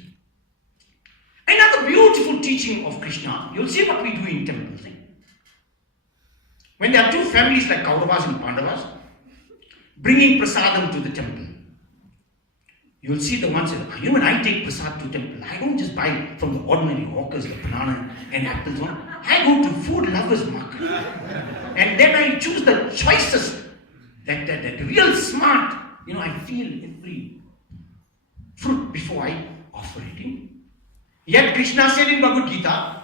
Another beautiful teaching of Krishna, you'll see what we do in temples. When there are two families like Kauravas and Pandavas, bringing prasadam to the temple, you'll see the ones that, when I take prasad to temple, I don't just buy from the ordinary hawkers like banana and apples. I go to food lovers market. And then I choose the choicest, that real smart. I feel every fruit before I offer it. Yet Krishna said in Bhagavad Gita,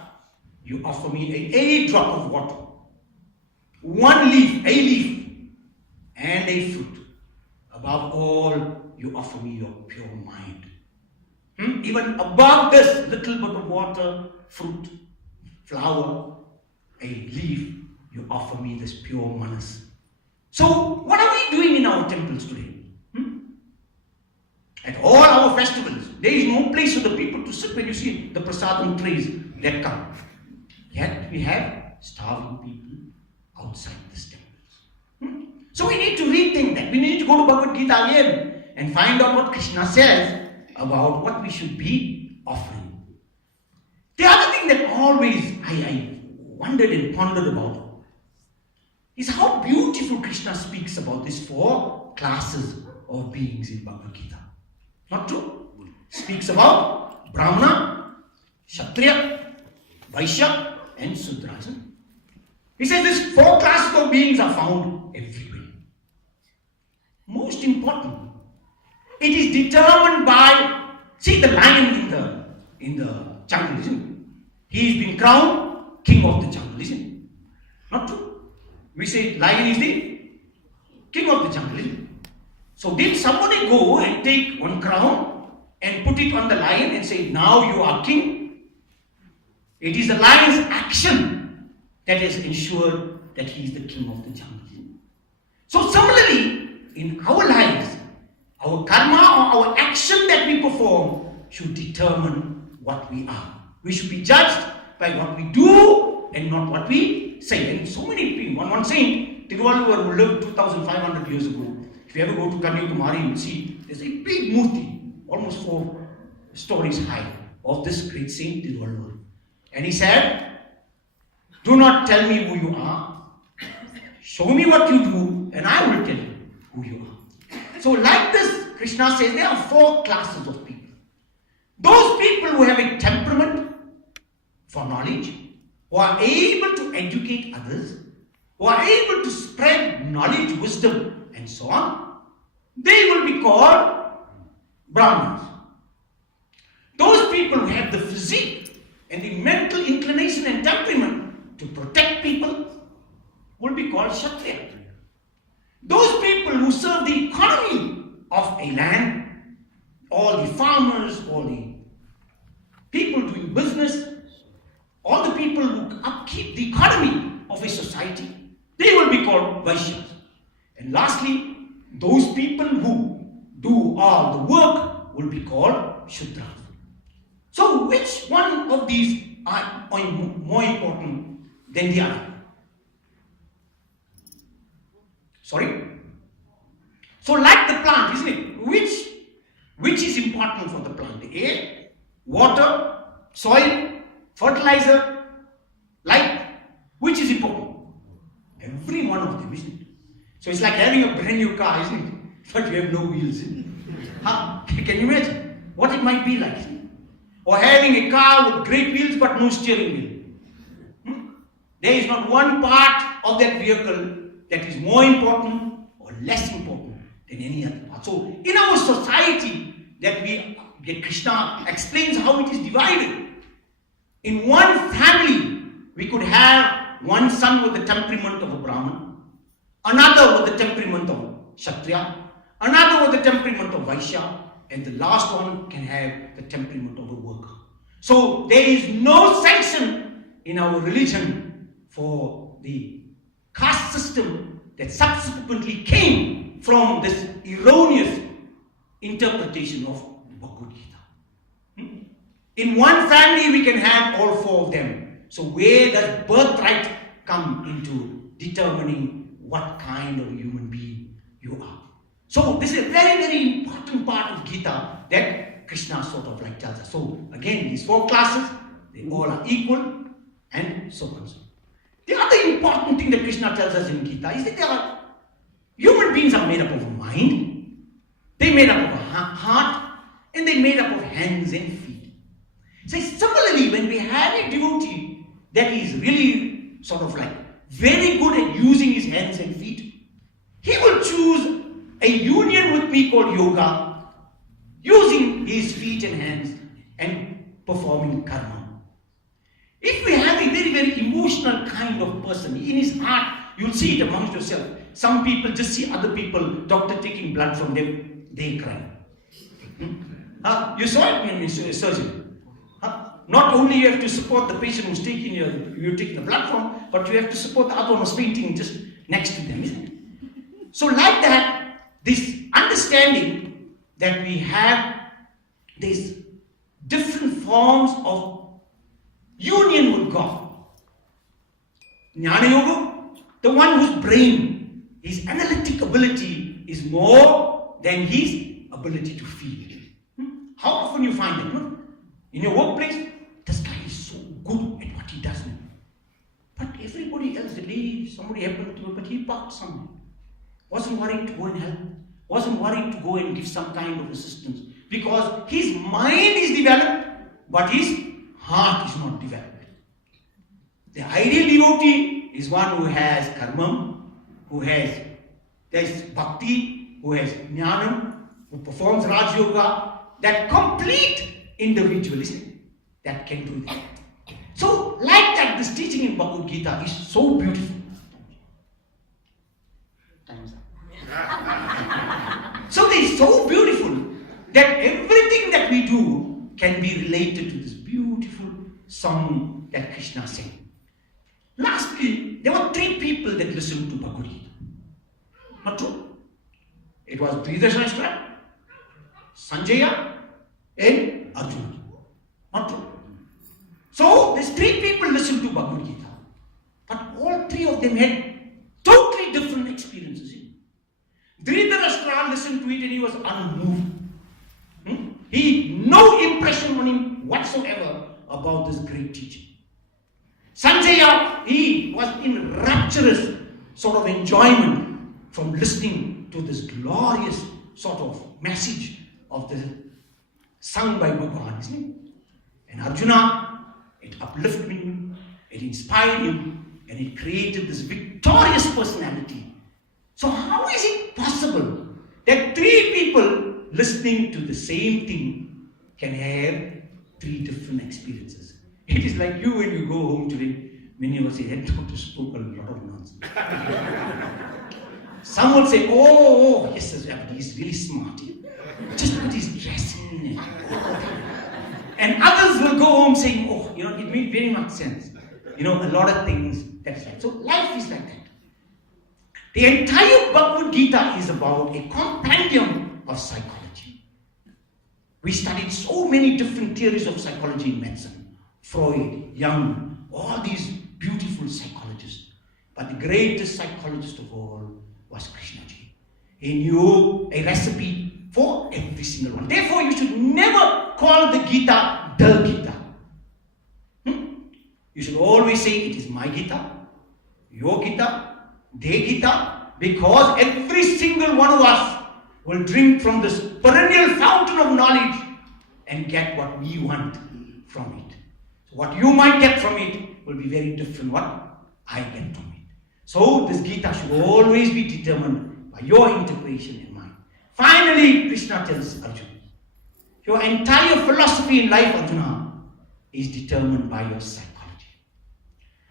you offer me a drop of water, one leaf, a leaf, and a fruit. Above all, you offer me your pure mind. Even above this little bit of water, fruit, flower, a leaf, you offer me this pure manas. So, what are we doing in our temples today? At all our festivals, there is no place for the people to sit when you see the prasadam trays that come. Yet we have starving people outside these temples. So we need to rethink that. We need to go to Bhagavad Gita again and find out what Krishna says about what we should be offering. The other thing that always I wondered and pondered about is how beautiful Krishna speaks about these 4 classes of beings in Bhagavad Gita. Not true? Speaks about Brahmana, Kshatriya, Vaishya and Sudra. He says these 4 classes of beings are found everywhere. Most important, it is determined by, see the lion in the jungle, isn't it? He's been crowned king of the jungle, isn't it? Not true? We say lion is the king of the jungle, isn't it? So did somebody go and take one crown and put it on the lion and say, now you are king? It is the lion's action that has ensured that he is the king of the jungle. So similarly, in our lives, our karma or our action that we perform should determine what we are. We should be judged by what we do and not what we say. And so many people, one saint, Tiruvalluvar, who lived 2,500 years ago, if you ever go to Kanyakumari, you will see there's a big murti, almost 4 stories high, of this great saint Tiruvalluvar. And he said, do not tell me who you are. Show me what you do, and I will tell you who you are. So like this, Krishna says there are 4 classes of people. Those people who have a temperament for knowledge, who are able to educate others, who are able to spread knowledge, wisdom, and so on, they will be called Brahmanas. Those people who have the physique and the mental inclination and temperament to protect people will be called Kshatriya. Those people who serve the economy of a land, all the farmers, all the people doing business, all the people who upkeep the economy of a society, they will be called Vaishyas. And lastly, those people who do all the work will be called Shudras. So which one of these are more important than the other? Sorry? So like the plant, isn't it? Which is important for the plant? The air, water, soil, fertilizer, light. Which is important? Every one of them, isn't it? So it's like having a brand new car, isn't it? But you have no wheels. Can you imagine what it might be like? Or having a car with great wheels but no steering wheel. There is not one part of that vehicle that is more important or less important than any other part. So in our society that Krishna explains how it is divided. In one family we could have one son with the temperament of a Brahman, another with the temperament of a Kshatriya, another with the temperament of Vaishya, and the last one can have the temperament of a worker. So there is no sanction in our religion for the caste system that subsequently came from this erroneous interpretation of Bhagavad Gita. In one family we can have all four of them. So where does birthright come into determining what kind of human being you are? So this is a very, very important part of Gita that Krishna sort of like tells us. So again, these four classes, they all are equal and so on. The other important thing that Krishna tells us in Gita is that human beings are made up of a mind, they're made up of a heart, and they're made up of hands and feet. So similarly, when we have a devotee that is really sort of like very good at using his hands and feet, he will choose a union with me called yoga, using his feet and hands and performing karma. If we have a very, very emotional kind of person, in his heart, you'll see it amongst yourself. Some people just see other people, doctor taking blood from them, they cry. You saw it when you saw a surgeon. Not only you have to support the patient who's taking you're taking the blood from, but you have to support the other one who's fainting just next to them, isn't it? So like that, this understanding that we have these different forms of union with God. Jnana Yoga, the one whose brain, his analytic ability is more than his ability to feel. How often you find it? No? In your workplace, this guy is so good at what he does. But everybody else, the day somebody happened to him, but he parked somewhere. Wasn't worried to go and help. Wasn't worried to go and give some kind of assistance. Because his mind is developed, but his heart is not developed. The ideal devotee is one who has karma, who has bhakti, who has jnanam, who performs Raj Yoga, that complete individualism that can do that. So, like that, this teaching in Bhagavad Gita is so beautiful. Time's up. So, it is so beautiful that everything that we do can be related to this beautiful song that Krishna sang. Lastly, there were three people that listened to Bhagavad Gita. Not true? It was Dhritarashtra, Sanjaya, and Arjuna. Not true? So, these three people listened to Bhagavad Gita. But all three of them had totally different experiences. Dhritarashtra listened to it and he was unmoved. He had no impression on him whatsoever about this great teaching. Sanjaya, he was in rapturous sort of enjoyment from listening to this glorious sort of message of the sung by Bhagavan, isn't it? And Arjuna, it uplifted him, it inspired him, and it created this victorious personality. So how is it possible that three people listening to the same thing can have three different experiences? It is like you when you go home today, many of us say, that doctor spoke a lot of nonsense. Some will say, oh, yes, he's really smart. Just look at his dressing. And others will go home saying, oh, it made very much sense. A lot of things That's right. So life is like that. The entire Bhagavad Gita is about a compendium of psychology. We studied so many different theories of psychology in medicine. Freud, Jung, all these beautiful psychologists. But the greatest psychologist of all was Krishnaji. He knew a recipe for every single one. Therefore, you should never call the Gita the Gita. You should always say it is my Gita, your Gita, their Gita, because every single one of us will drink from this perennial fountain of knowledge and get what we want from it. So what you might get from it will be very different what I get from it. So this Gita should always be determined by your interpretation and mine. Finally, Krishna tells Arjuna, your entire philosophy in life, Arjuna, is determined by your psychology.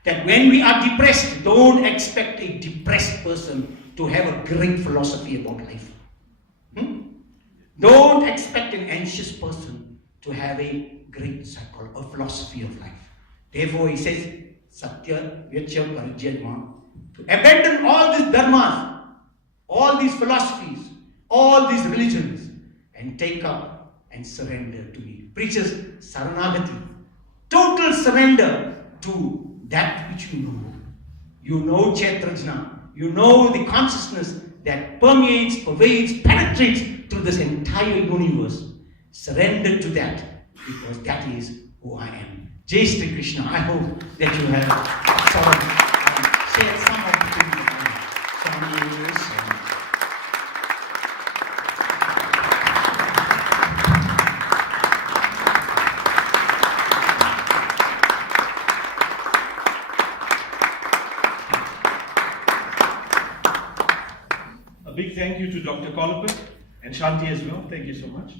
That when we are depressed, don't expect a depressed person to have a great philosophy about life. Don't expect an anxious person to have a great philosophy of life. Therefore, he says, Satya Vyachya Parijyama, to abandon all these dharmas, all these philosophies, all these religions, and take up and surrender to me. Preaches Saranagati, total surrender to that which you know. You know Chaitrajna. You know the consciousness that permeates, pervades, penetrates through this entire universe. Surrender to that, because that is who I am. Jai Shri Krishna. I hope that you have sort of shared some of the things that I A big thank you to Dr. Kolapan and Shanti as well. Thank you so much.